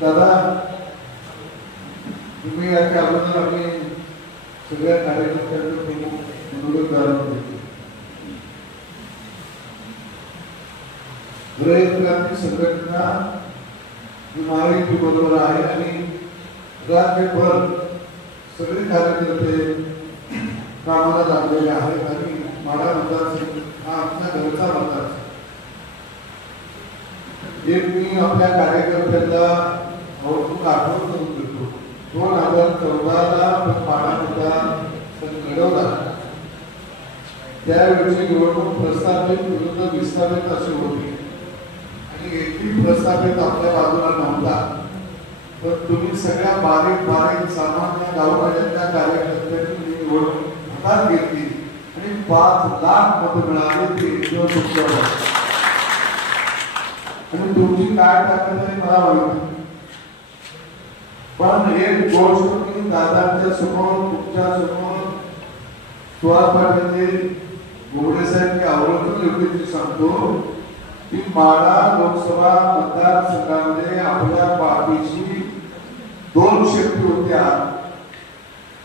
दादा तुम्ही याच्या अगोदर आम्ही सगळ्या कार्यकर्त्यांना अनुरोध करून रयत क्रांती संघटना ही महायुती बरोबर आहे आणि राज्यभर सगळे कार्यकर्ते कामाला लागलेले आहेत आणि माढा मतदारसंघ हा आपल्या घरचा मतदारसंघ. एक मी आपल्या कार्यकर्त्यांना आठवण करून देतो. 2014ला माढा मतदारसंघ घडवला त्यावेळची निवडणूक प्रस्थापित विरुद्ध विस्थापित अशी होती आणि एकही प्रस्थापित आपल्या बाजूला नव्हता. पण तुम्ही सगळ्या बारीक सामान्य गावकऱ्यांच्या कार्यकर्त्यांनी निवडणूक हातात घेतली आणि 5 लाख मत मिळाले. ते आणि तुमची काय ताकद आहे मला माहिती. पण एक गोष्ट मी दादांच्या समोर तुमच्या समोर सुहास पाटील गोगडे साहेब आवर्जून योग्य सांगतो की माढा लोकसभा मतदारसंघामध्ये आपल्या पाठीशी 2 शक्ती होत्या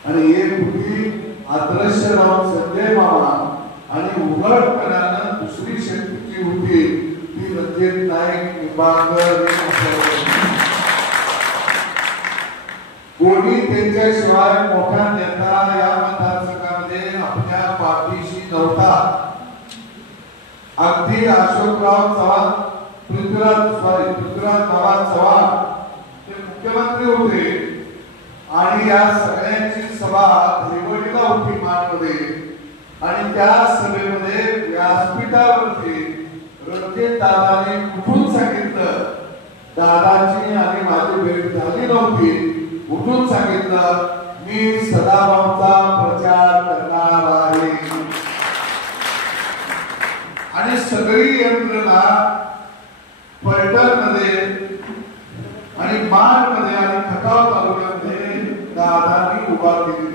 आणि एक होती आदर्शराव संजय मामा आणि उघडपणानं दुसरी शक्ती जी होती ती रणजित नाईक निंबाळकर. कोणी त्यांच्याशिवाय मोठा नेता या मतदारसंघामध्ये आपल्या पाठीशी नव्हता. अगदी अशोकराव चव्हाण पृथ्वीराज बाबा चव्हाण ते मुख्यमंत्री होते आणि या सगळ्यांची सभा देवडीला होती मानमध्ये आणि त्या सभेमध्ये व्यासपीठावरती रणजित दादांनी उठून सांगितलं, दादाची आणि माझी भेट झाली नव्हती, उठून सांगितलं मी सदाभाऊचा प्रचार करणार आहे. आणि सगळी यंत्रणा फलटणमध्ये आणि माणमध्ये आणि खटाव तालुक्यामध्ये दादांनी उभा केली.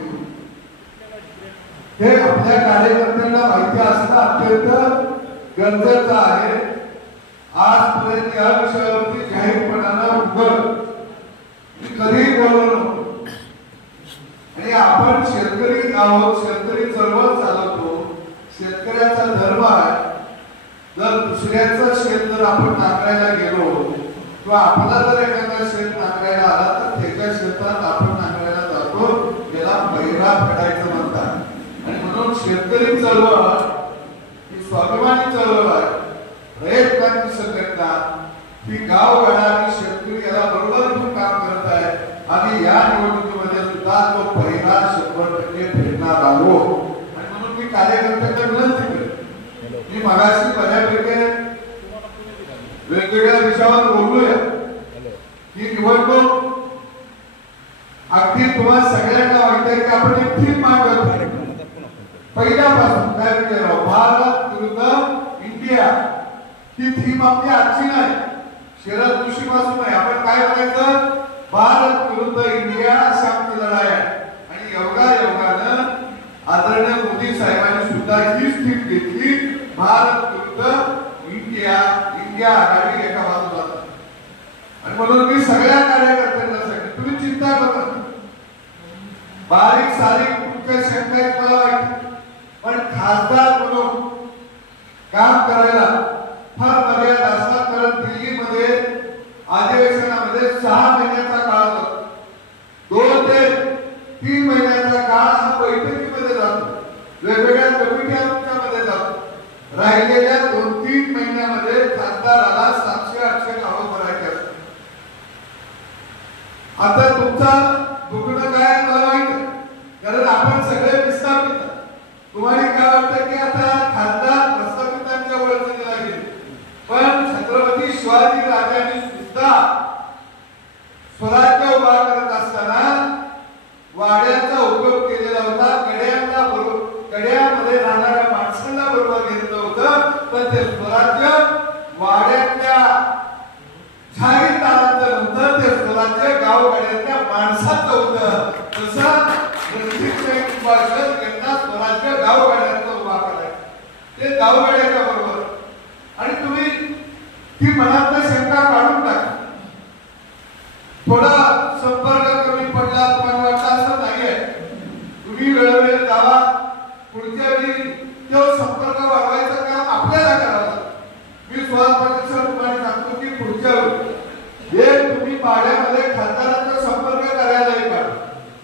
हे आपल्या कार्यकर्त्यांना माहिती असणं अत्यंत गरजेचं आहे. आजपर्यंत या विषयावरती जाहीरपणानं उघड मी कधीही बोललो नव्हतो आणि आपण शेतकरी आहोत, शेतकरी चळवळ चालवतो, शेतकऱ्याचा धर्म आहे. जर दुसऱ्याचं शेत जर आपण नांगरायला गेलो किंवा आपला जर एखादा शेत नांगरायला आला तर त्याच्या शेतात आपण नांगरायला जातो, याला बैरा फेडायचं म्हणतात. आणि म्हणून शेतकरी चळवळ ही स्वाभिमानी चळवळ आहे. रयत क्रांती संघटना ही गावगाडा आणि शेतकरी याला बरोबर घेऊन काम करत आहे. आम्ही या निवडणुकीमध्ये सुद्धा तो बैरा 100% फेडणार आहोत. आणि म्हणून मी कार्यकर्त्यांना विनंती करतो, मी मगाशी बऱ्यापैकी वेगवेगळ्या विषयावर बोललोय. ही निवडणूक अगदी तुम्हाला सगळ्यांना वाटतंय की आपण एक थीम मांडत पहिल्यापासून काय विचारावं, भारत विरुद्ध इंडिया. ही थीम आपली आजची नाही, शरद जोशी पासून आहे. आपण काय म्हणायचं, भारत विरुद्ध इंडिया अशी आपली लढाई आहे. आणि योगानं आदरणीय मोदी साहेबांनी सुद्धा हीच थीम घेतली, भारत विरुद्ध इंडिया, इंडिया आघाडी एका बाजूला. आणि म्हणून मी सगळ्या कार्यकर्त्यांना सांगितलं, तुम्ही चिंता करा, बारीक सारीक तुमच्या शंका आहेत मला वाटतं, पण खासदार म्हणून काम करायला फार मर्यादा असतात. कारण दिल्लीमध्ये अधिवेशनामध्ये 6 महिन्याचा काळ जातो, 2 ते 3 महिन्याचा काळ हा बैठकीमध्ये जातो, वेगवेगळ्या कमिट्या तुमच्यामध्ये जातो. राहिलेल्या 2-3 महिन्यामध्ये खासदाराला 700-800 कामं करायची असतात. आता तुमचा दुखणं काय मला माहित आहे, कारण आपण सगळे विस्थापित. तुम्हाला काय वाटतं की आता खासदार प्रस्थापितांच्या वळणीला गेले, पण छत्रपती शिवाजी राजांनी सुद्धा स्वराज्य उभा करत असताना वाड्याचा उपयोग केलेला होता. कड्यामध्ये राहणाऱ्या माणसांना बरोबर घेतलं होतं, पण ते स्वराज्य वाड्यातल्या जागीरदारांचं नव्हतं, ते स्वराज्य गावगाड्यातल्या माणसाचं होतं. तसं स्वराज्य गावगाड्याचं उभा करायचं, ते गावगाड्याच्या बरोबर. आणि तुम्ही ती मनातलं शंका काढून टाका. थोडा संपर्क कमी पडला तुम्हाला वाटतं असं नाहीये. तुम्ही वेळोवेळी जावा. पुढच्या वेळी तो संपर्क वाढवायचं काम आपल्याला करावं. मी सुहास पाटील सर तुम्हाला सांगतो की पुढच्या वेळी हे तुम्ही पाड्यामध्ये खासदारांचा संपर्क करायला का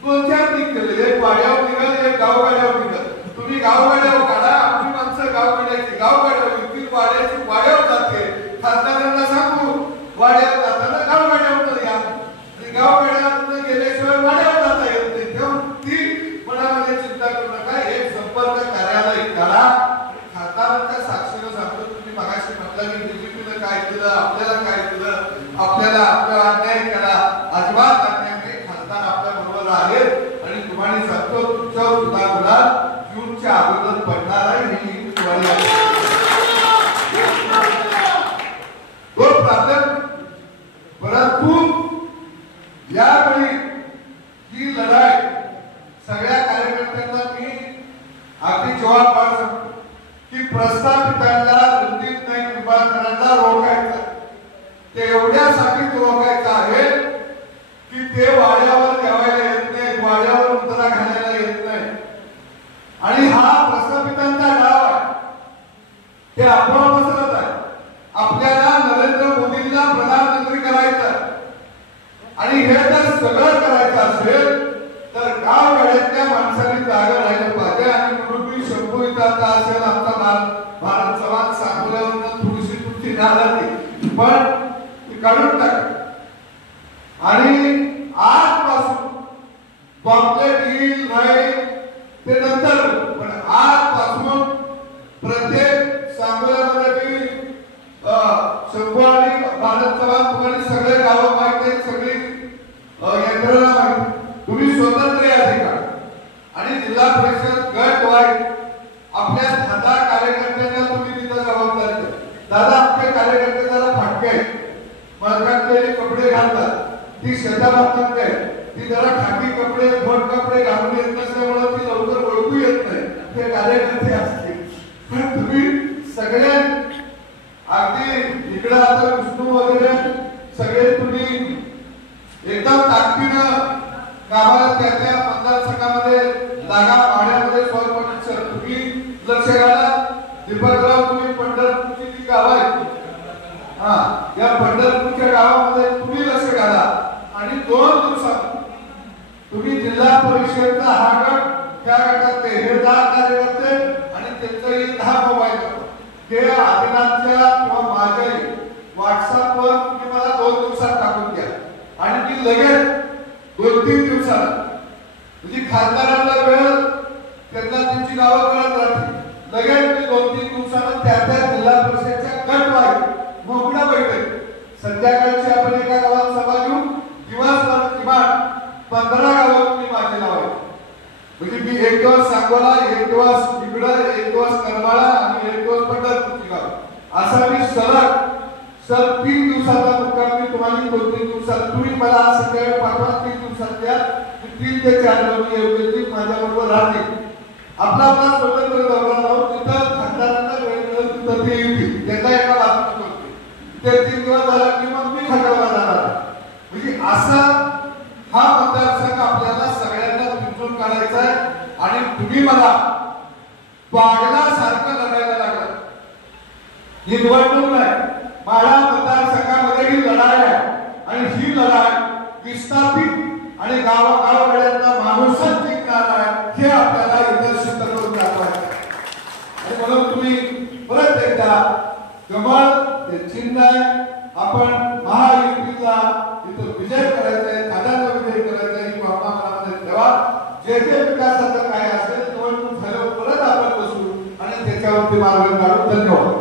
2-4 केले. एक पाड्यावर निघाल, एक गावगाड्यावर निघाल. तुम्ही गावगाड्यावर काढा. आपली माणसं गावगाड्याची गावगाड्यावर येतील, वाड्याची वाड्यावर जाते. खासदारांना सांगू वाड्यावर जाताना गावगाड्यावर या. गावगाड्यावर गेल्याशिवाय वाड्यावर जाता येत नाही. तेव्हा ती मनामध्ये चिंता करू नका. एक संपर्क कार्यालय करा. खासदारांच्या साक्षीनं सांगतो तुम्ही मगाशी म्हटलं की बीजेपीनं काय केलं, आपल्याला काय केलं, आपल्याला आपला अन्याय केला. अजिबात अन्याय नाही. खासदार आपल्या बरोबर आहेत आणि तुम्हाला सांगतो तुमच्यावर सुद्धा गुलाल जूनच्या अगोदर पडणार आहे. ही तो प्रॉब्लेम. परंतु यावेळी ही लढाई सगळ्या कार्यकर्त्यांना मी अगदी जबाबदार सांगतो की प्रस्थापितांना रणजित नाईक निंबाळकरांना रोखायचं. ते एवढ्यासाठी रोखायचं आहे की ते वाड्यावर जेवायला येत नाही, वाड्यावर उतरा घालायला येत नाही. आणि हा प्रस्थापितांचा डाव आहे. ते अफवा पसरत आहे. आपल्याला नरेंद्र मोदींना प्रधानमंत्री करायचं आणि हे जर सगळं करायचं असेल तर गावगाड्यातल्या माणसांनी जागा राहिलं पाहिजे. आणि कुटुंबी शंभू इथं असेल आमचा भारत समाज सांगोल्यावरून थोडीशी तुमची नाराजी पण ती काढून टाका. आणि आजपासून पॉम्पलेट येईल नाही ते नंतर, पण आजपासून प्रत्येक सांगोल्यामध्ये शंभू आणि भारत समाज तुम्हाला सगळे गावं माहिती आहेत, सगळी यंत्रणा माहिती. तुम्ही स्वतंत्र अधिकार आणि जिल्हा परिषद गट वाईज आपल्या 10 कार्यकर्त्यांना तुम्ही तिथं जबाबदारी द्या. दादा आपले कार्यकर्ते जरा फाटके आहेत, मळकातले कपडे घालतात, ती शेताबाबत आहे, ती जरा खाकी कपडे भट कपडे घालून येत नसल्यामुळे ती लवकर ओळखू येत नाही. ते कार्यकर्ते असतील. पण तुम्ही सगळे अगदी इकडं आता विष्णू वगैरे सगळे तुम्ही एकदम ताकदीनं गावाला त्या मतदारसंघामध्ये जागा पाण्यामध्ये सर तुम्ही लक्ष घाला. दीपकराव तुम्ही पंढरपूरची जी गाव आहे या पंढरपूरच्या गावामध्ये तुम्ही लक्ष घाला. आणि 2 दिवसात तुम्ही जिल्हा परिषदचा हा गट त्या गटातले हे 10 कार्यकर्ते आणि त्यांचंही 10 मोबाईल ते आदिनाथच्या किंवा माझ्या व्हॉट्सअपवर तुम्ही मला 2 दिवसात टाकून द्या. आणि ती लगेच 2-3 दिवसात म्हणजे खासदारांना वेळ त्यांना त्यांची गावं करत राहतील. लगेच मी 2-3 दिवसानं त्या जिल्हा परिषदच्या गट वाईज मोकळा बैठक संध्याकाळची आपण एका गावात सभा घेऊन दिवसभर किमान 15 गावं तुम्ही माझे लावायचे. म्हणजे मी 1 दिवस सांगोला, 1 दिवस इकडं, 1 दिवस करमाळा आणि 1 दिवस पंढरपूरची गाव असा मी सर 3 दिवसाचा मुक्काम मी तुम्हाला 2-3 दिवसात तुम्ही मला संध्याकाळी पाठवा. 3 दिवसात द्या. 3 ते 4 लोक येतील माझ्या बरोबर राहतील. आपला स्वतंत्र दौरा लावून तिथं खासदारांना वेळ मिळेल तिथं ते येतील. त्यांना एका बाजूला करते ते 3 दिवस झाला की मग मी खंडोबाला जाणार. म्हणजे असं हा मतदारसंघ आपल्याला सगळ्यांना पिंजून काढायचा आहे. आणि तुम्ही मला पागलासारखं लढायला लागलं. ही निवडणूक नाही, माढा मतदारसंघामध्ये ही लढाई आहे. आणि ही लढाई विस्थापित आणि गावागावाड्यांना माणूसच जिंकणार आहे हे आपल्याला इथं सिद्ध करून दाखवायचं आहे. आणि म्हणून तुम्ही परत एकदा कमळ ते चिन्ह आहे. आपण महायुतीला इथं विजय करायचा आहे, दादाचा विजय करायचा आहे ही भावना मनामध्ये ठेवा. जे विकासाचं काय असेल निवडणूक झाल्यावर परत आपण बसू आणि त्याच्यावरती मार्ग काढू. धन्यवाद.